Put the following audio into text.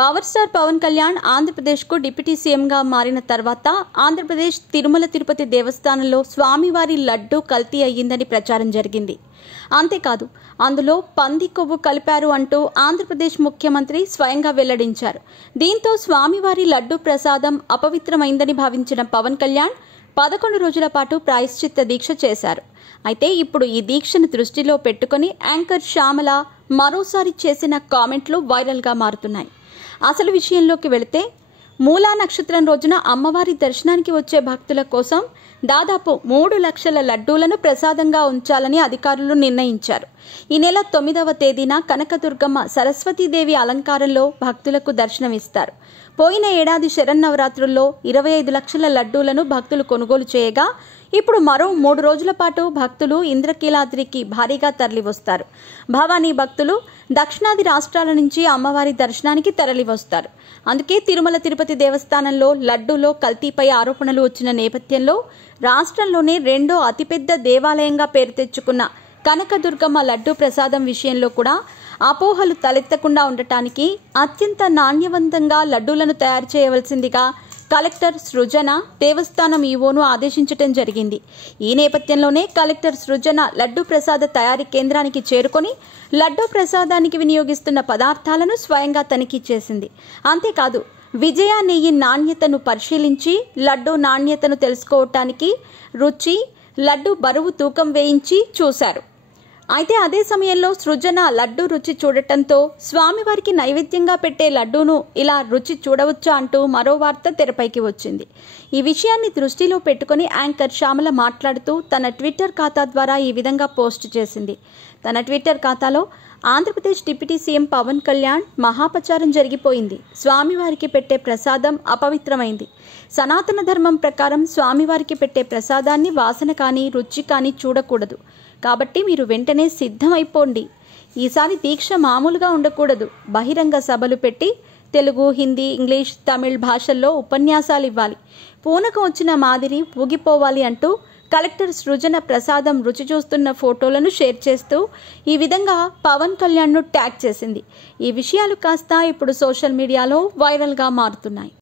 Power star Pawan Kalyan ఆంధ్రప్రదేశ్కు deputy సీఎంగా మారిన తర్వాత ఆంధ్రప్రదేశ్ తిరుమల తిరుపతి దేవస్థానంలో స్వామివారి లడ్డు కల్తీ అయ్యిందని ప్రచారం జరిగింది. అంతేకాదు అందులో పంది కొవ్వు కలిపారు అంటూ ఆంధ్రప్రదేశ్ ముఖ్యమంత్రి స్వయంగా వెల్లడించారు. దీంతో స్వామివారి లడ్డు ప్రసాదం అపవిత్రమైందని భావించిన పవన్ కళ్యాణ్ 11 రోజుల పాటు ప్రాయశ్చిత్త దీక్ష చేశారు. అయితే ఇప్పుడు ఈ దీక్షను దృష్టిలో పెట్టుకుని యాంకర్ శ్యామల మరోసారి చేసిన కామెంట్లు వైరల్గా మారుతున్నాయి. అసలు విషయంలోకి వెళితే మూలా నక్షత్రం రోజున అమ్మవారి దర్శనానికి వచ్చే భక్తుల కోసం దాదాపు 3 లక్షల లడ్డూలను ప్రసాదంగా ఉంచాలని అధికారులు నిర్ణయించారు. ఈ నెల 9వ తేదీన కనకదుర్గమ్మ సరస్వతీదేవి అలంకారంలో భక్తులకు దర్శనమిస్తారు. పోయిన ఏడాది శరన్నవరాత్రుల్లో 25 లక్షల లడ్డూలను భక్తులు కొనుగోలు చేయగా ఇప్పుడు మరో 3 రోజుల పాటు భక్తులు ఇంద్రకీలాద్రికి భారీగా తరలివస్తారు. భవానీ భక్తులు దక్షిణాది రాష్ట్రాల నుంచి అమ్మవారి దర్శనానికి తరలివస్తారు. అందుకే తిరుమల తిరుపతి దేవస్థానంలో లడ్డూలో కల్తీపై ఆరోపణలు వచ్చిన నేపథ్యంలో రాష్ట్రంలోనే రెండో అతిపెద్ద దేవాలయంగా పేరు తెచ్చుకున్న కనకదుర్గమ్మ లడ్డూ ప్రసాదం విషయంలో కూడా అపోహలు తలెత్తకుండా ఉండటానికి అత్యంత నాణ్యవంతంగా లడ్డూలను తయారు చేయవలసిందిగా కలెక్టర్ సృజన దేవస్థానం ఈవోను ఆదేశించడం జరిగింది. ఈ నేపథ్యంలోనే కలెక్టర్ సృజన లడ్డూ ప్రసాద తయారీ కేంద్రానికి చేరుకొని లడ్డూ ప్రసాదానికి వినియోగిస్తున్న పదార్థాలను స్వయంగా తనిఖీ చేసింది. అంతేకాదు విజయ నెయ్యి నాణ్యతను పరిశీలించి లడ్డూ నాణ్యతను తెలుసుకోవటానికి రుచి, లడ్డూ బరువు తూకం వేయించి చూశారు. అయితే అదే సమయంలో సృజన లడ్డూ రుచి చూడటంతో స్వామివారికి నైవేద్యంగా పెట్టే లడ్డూను ఇలా రుచి చూడవచ్చా అంటూ మరో వార్త తెరపైకి వచ్చింది. ఈ విషయాన్ని దృష్టిలో పెట్టుకుని యాంకర్ శ్యామల మాట్లాడుతూ తన ట్విట్టర్ ఖాతా ద్వారా ఈ విధంగా పోస్ట్ చేసింది. తన ట్విట్టర్ ఖాతాలో ఆంధ్రప్రదేశ్ డిప్యూటీ సీఎం పవన్ కళ్యాణ్ మహాపచారం జరిగిపోయింది. స్వామివారికి పెట్టే ప్రసాదం అపవిత్రమైంది. సనాతన ధర్మం ప్రకారం స్వామివారికి పెట్టే ప్రసాదాన్ని వాసన కానీ రుచి కానీ చూడకూడదు. కాబట్టి మీరు వెంటనే సిద్ధమైపోండి. ఈసారి దీక్ష మామూలుగా ఉండకూడదు. బహిరంగ సభలు పెట్టి తెలుగు, హిందీ, ఇంగ్లీష్, తమిళ్ భాషల్లో ఉపన్యాసాలు ఇవ్వాలి. పూనకం వచ్చిన మాదిరి ఊగిపోవాలి అంటూ కలెక్టర్ సృజన ప్రసాదం రుచి చూస్తున్న ఫోటోలను షేర్ చేస్తూ ఈ విధంగా పవన్ కళ్యాణ్ను ట్యాగ్ చేసింది. ఈ విషయాలు కాస్త ఇప్పుడు సోషల్ మీడియాలో వైరల్గా మారుతున్నాయి.